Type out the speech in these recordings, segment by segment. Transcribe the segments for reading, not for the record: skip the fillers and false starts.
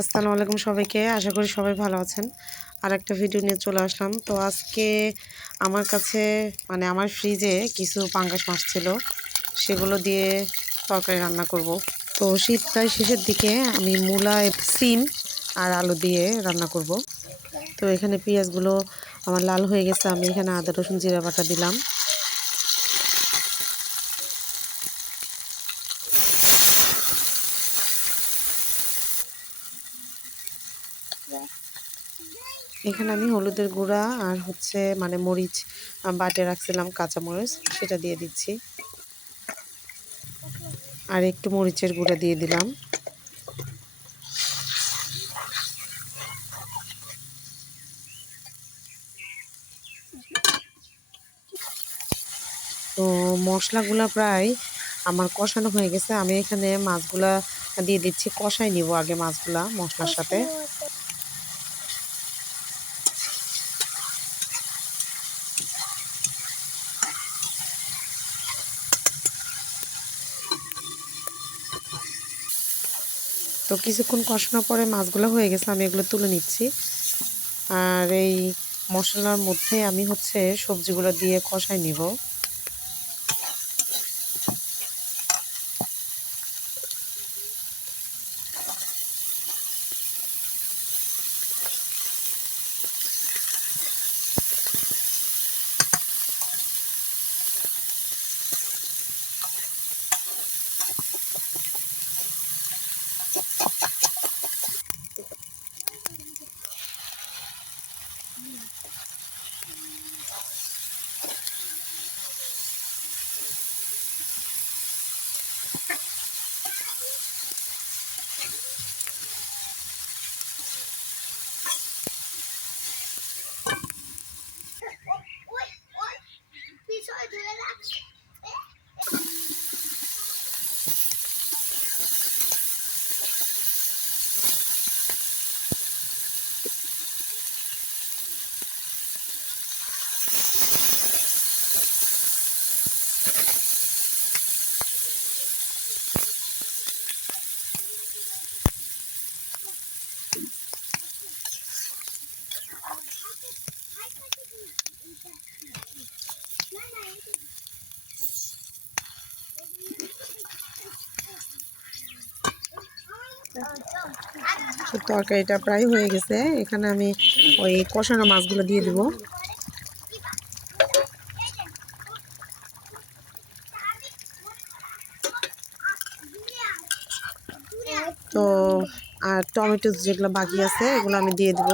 আসসালামু আলাইকুম সবাইকে। আশা করি সবাই ভালো আছেন। আর একটা ভিডিও নিয়ে চলে আসলাম। তো আজকে আমার কাছে আমার ফ্রিজে কিছু পাঙ্গাস মাছ ছিল, সেগুলো দিয়ে তরকারি রান্না করব। তো শীত প্রায় শেষের দিকে আমি মূলা, সিম আর আলু দিয়ে রান্না করব। তো এখানে পেঁয়াজগুলো আমার লাল হয়ে গেছে, আমি এখানে আদা রসুন জিরা বাটা দিলাম। এখানে আমি হলুদের গুঁড়া আর মরিচ বাটে রাখছিলাম, কাঁচা মরিচ, সেটা দিয়ে দিচ্ছি। আর একটু মরিচের গুঁড়া দিয়ে দিলাম। তো মশলাগুলো প্রায় আমার কষানো হয়ে গেছে। আমি এখানে মাছগুলা দিয়ে দিচ্ছি, কষাই নিব আগে মাছগুলা মশলার সাথে। তো কিছুক্ষণ কষানোর পরে মাছগুলো হয়ে গেছে, আমি এগুলো তুলে নিচ্ছি। আর এই মশলার মধ্যে আমি সবজিগুলো দিয়ে কষাই নিব। তরকারিটা প্রায় হয়ে গেছে। এখানে আমি ওই কষানো মাছগুলো দিয়ে দিব। তো আর টমেটো যেগুলো বাকি আছে এগুলো আমি দিয়ে দিব।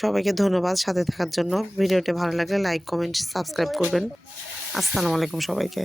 সবাইকে ধন্যবাদ সাথে থাকার জন্য। ভিডিওটি ভালো লাগলে লাইক, কমেন্ট, সাবস্ক্রাইব করবেন। আসসালামু আলাইকুম সবাইকে।